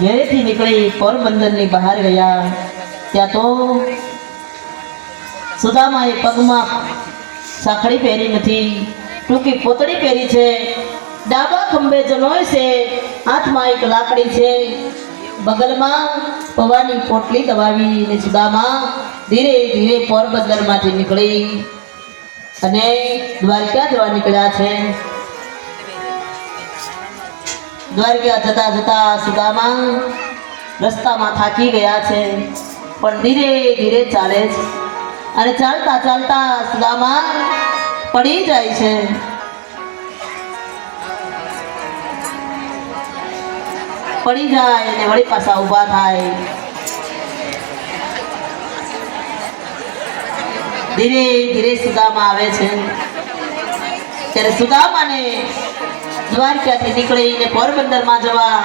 ઘેરેથી નીકળી પોરબંદરની બહાર ગયા. ત્યાં તો સુદામાએ પગમાં સાંકળી પહેરી નથી, ટૂંકી પોતળી પહેરી છે. ડાબા ખંભે જનોય છે, હાથમાં એક લાકડી છે. બગલમાં પવાની પોટલી દબાવી અને સુદામા ધીરે ધીરે પોરબંદરમાંથી નીકળી અને દ્વારકા જવા નીકળ્યા છે. દ્વારકા જતા જતા સુદામા રસ્તામાં થાકી ગયા છે. પણ ધીરે ધીરે ચાલે છે. અને ચાલતા ચાલતા સુદામા પડી જાય છે. પડી જાય અને વળી પાછા ઊભા થાય. ધીરે ધીરે સુદામા આવે છે. ત્યારે સુદામાને દ્વારકાથી નીકળીને પોરબંદરમાં જવા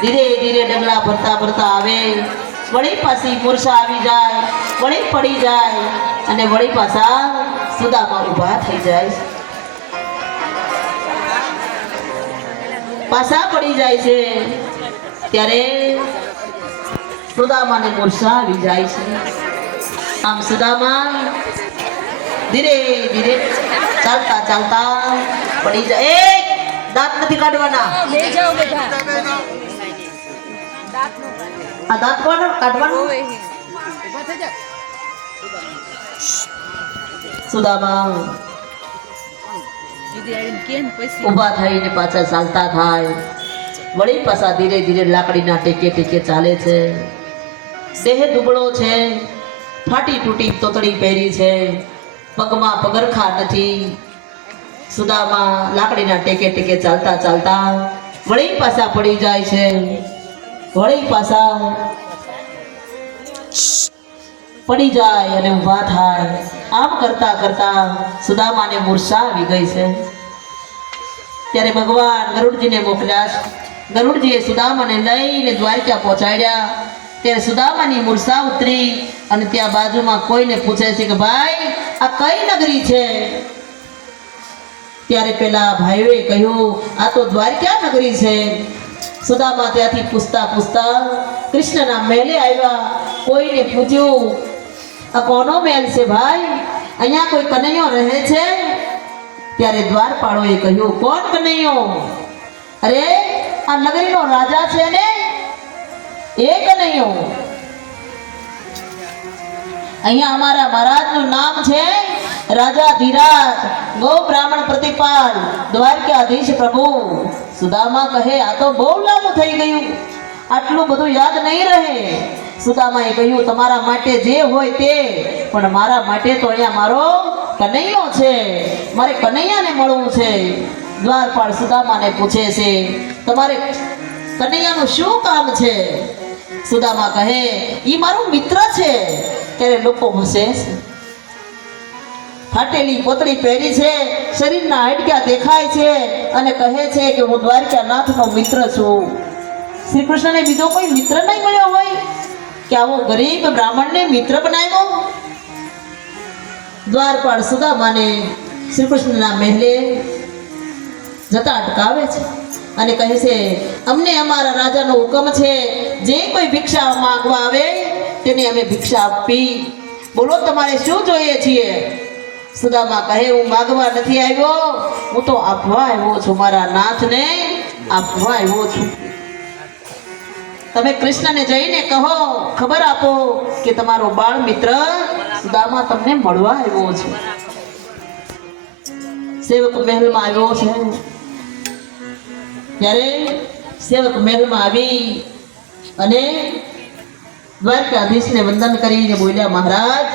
ધીરે ધીરે ડગલા ભરતા ભરતા આવે. વળી પાછી મૂર્છા આવી જાય, વળી પડી જાય અને વળી પાછા સુદામાં ઊભા થઈ જાય. પાછા પડી જાય છે. ત્યારે સુદામાને મૂર્છા આવી જાય છે. આમ સુદામા ધીરે ધીરે ચાલતા ચાલતા પડી જાય. નથી કાઢવાના. આ દાંત કોણ કાઢવાનું? સુદામા. ઊભા થઈને પાછા ચાલતા થાય. વળી પાછા ધીરે ધીરે લાકડીના ટેકે ટેકે ચાલે છે. દેહ દુબળો છે. ફાટી તૂટી તોતડી પહેરી છે. પગમાં પગરખા નથી. સુદામાં લાકડીના ટેકે ટેકે ચાલતા ચાલતા વળી પાછા પડી જાય છે. વળી પાછા પડી જાય અને ઊભા થાય આમ કરતા કરતા સુદામાને મૂર્છા આવી ગઈ છે. ત્યારે ભગવાન ગરુડજીને મોકલ્યા ગરુડજીએ સુદામાને લઈને દ્વારકા પહોંચાડ્યા. ત્યારે સુદામાની મૂર્છા ઉતરી અને ત્યાં બાજુમાં કોઈને પૂછે છે કે ભાઈ, આ કઈ નગરી છે? ત્યારે પેલા ભાઈઓએ કહ્યું, આ તો દ્વારકા નગરી છે. સુદામા ત્યાંથી પૂછતા પૂછતા કૃષ્ણના મહેલે આવ્યા. કોઈને પૂછ્યું, આ કોનો મહેલ છે ભાઈ? અહીંયા કોઈ કનૈયો રહે છે? ત્યારે દ્વારપાળોએ કહ્યું, કોણ કનૈયો? અરે, આ નગરીનો રાજા છે ને? એ કનૈયો. અહીંયા અમારા મહારાજનું નામ છે રાજા ધીરાજ, ગૌ બ્રાહ્મણ પ્રતિપાલ, દ્વારકાધીશ પ્રભુ. સુદામા કહે, આ તો બહુ લાંબુ થઈ ગયું. આટલું બધું યાદ નહીં રહે. સુદામાએ કહ્યું, તમારા માટે જે હોય તે, પણ મારા માટે તો અહીંયા મારો કનૈયો છે. મારે કનૈયાને મળવું છે. દ્વારપાળ સુદામાને પૂછે છે, તમારે કનૈયાનું શું કામ છે? સુદામા કહે એ મારો મિત્ર છે. ત્યારે લોકો છે ફાટેલી પોતળી પહેરી છે, શરીરના હાડક્યા દેખાય છે અને કહે છે કે હું દ્વારકાનાથનો મિત્ર છું. શ્રી કૃષ્ણને બીજો કોઈ મિત્ર નહીં મળ્યો હોય? કે આવો ગરીબ બ્રાહ્મણને મિત્ર બનાવ્યો? દ્વારપાળ સુદામાને શ્રી કૃષ્ણના મહેલે જતા અટકાવે છે અને કહે છે, અમને અમારા રાજાનો હુકમ છે, જે કોઈ ભિક્ષા માંગવા આવે, તેને અમે ભિક્ષા આપી. બોલો, તમારે શું જોઈએ છીએ? સુદામા કહે, હું માગવા નથી આવ્યો. હું તો આપવા આવ્યો છું મારા નાથને, આપવા આવ્યો છું. તમે કૃષ્ણને જઈને કહો, ખબર આપો કે તમારો બાળ મિત્ર સુદામા તમને મળવા આવ્યો છે. સેવક મહેલમાં આવ્યો છે. ત્યારે સેવક મહેલમાં આવી અને દ્વારકાધીશને વંદન કરીને બોલ્યા, મહારાજ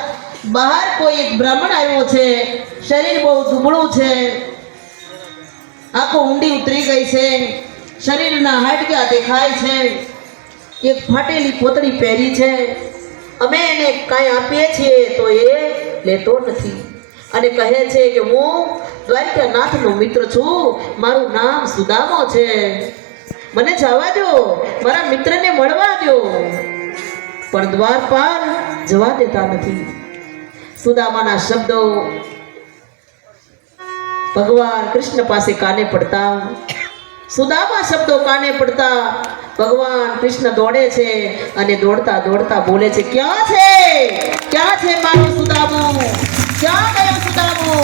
બહાર કોઈ એક બ્રાહ્મણ આવ્યો છે, શરીર બહુ દુબળું છે, આખો ઊંડી ઉતરી ગઈ છે, શરીરના હાડકા દેખાય છે, એક ફાટેલી પોતળી પહેરી છે, અમે એને કાંઈ આપીએ છીએ તો એ લેતો નથી. અને કહે છે કે હું દ્વારકાનાથનો મિત્ર છું, મારું નામ સુદામો છે. મને જવા દો, મારા મિત્રને મળવા દો. પણ દ્વારપાલ જવા દેતા નથી. સુદામાના શબ્દો ભગવાન કૃષ્ણ પાસે કાને પડતા? સુદામા શબ્દો કાને પડતા? ભગવાન કૃષ્ણ દોડે છે અને દોડતા દોડતા બોલે છે, ક્યાં છે? ક્યાં છે મારું સુદામો? ક્યાં ગયો સુદામો?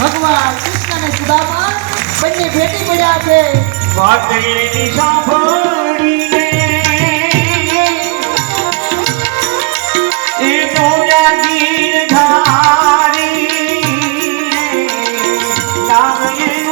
ભગવાન કૃષ્ણ અને સુદામા બંને ભેટી પડ્યા છે. વાતની સાંભળીને નામ એનું સાંભળીને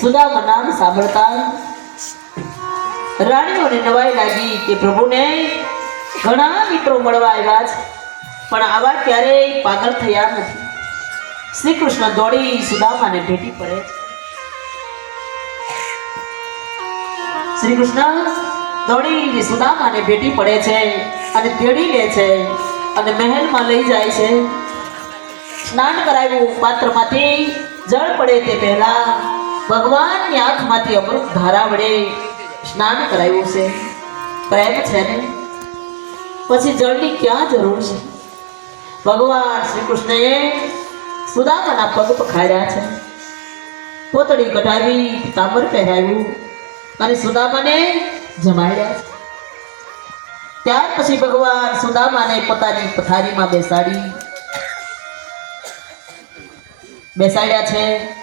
સુદામા સાંભળતા રાણીઓને નવાઈ લાગી કે પ્રભુને ઘણા મિત્રો મળવા આવ્યા છે, પણ આવા ક્યારેય પાગલ થયા નથી. શ્રી કૃષ્ણ દોડી સુદામાને ભેટી પડે શ્રી કૃષ્ણ દોડી સુદામાને ભેટી પડે છે અને તેડી લે છે અને મહેલમાં લઈ જાય છે. સ્નાન કરાવ્યું પાત્રમાંથી, જળ પડે તે પહેલા ભગવાનની આંખમાંથી અમૃત ધારા વડે સ્નાન કરાવ્યું છે. પ્રેમ છે ને? પછી જળની ક્યાં જરૂર છે? ભગવાન શ્રી કૃષ્ણએ સુદામાના પગ પખાડ્યા છે. પોતડી કઢાવી તાંબર પહેરાવ્યું અને સુદામાને જમાડ્યા છે. ત્યાર પછી ભગવાન સુદામાને પોતાની પથારીમાં બેસાડી. બેસાડ્યા છે.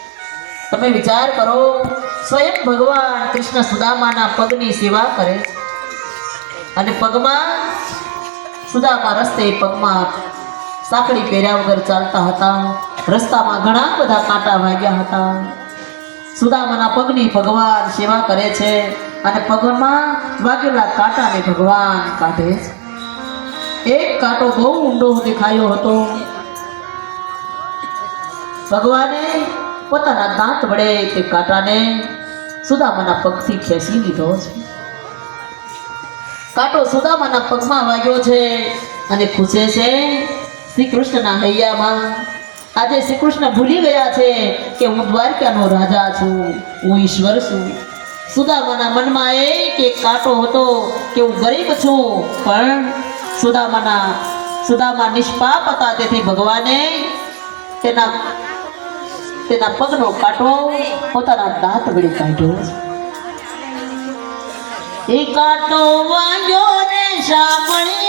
તમે વિચાર કરો, સ્વયં ભગવાન કૃષ્ણ સુદામાના પગની સેવા કરે. અને પગમાં સુદામા રસ્તે પગમાં સાંકળી પહેર્યા વગર ચાલતા હતા. રસ્તામાં ઘણા બધા કાંટા વાગ્યા હતા. સુદામાના પગની ભગવાન સેવા કરે છે. અને પગમાં વાગેલા કાંટાને ભગવાન કાઢે છે. એક કાંટો બહુ ઊંડો દેખાયો હતો. ભગવાને પોતાના દાંત વડે તે કાંટાને સુદામાના પગથી ખેંચી લીધો છે. કાંટો સુદામાના પગમાં વાગ્યો છે અને ખુશે છે શ્રી કૃષ્ણના હૈયામાં આજે શ્રી કૃષ્ણ ભૂલી ગયા છે કે હું દ્વારકાનો રાજા છું, હું ઈશ્વર છું. સુદામાના મનમાં એક એક કાંટો હતો કે હું ગરીબ છું, પણ સુદામાના, સુદામા નિષ્પાપ હતા. તેથી ભગવાને તેના તેના પગનો કાંટો પોતાના દાંત વડે કાઢ્યો. એ કાંટો વાંજો ને સાંભળ્યો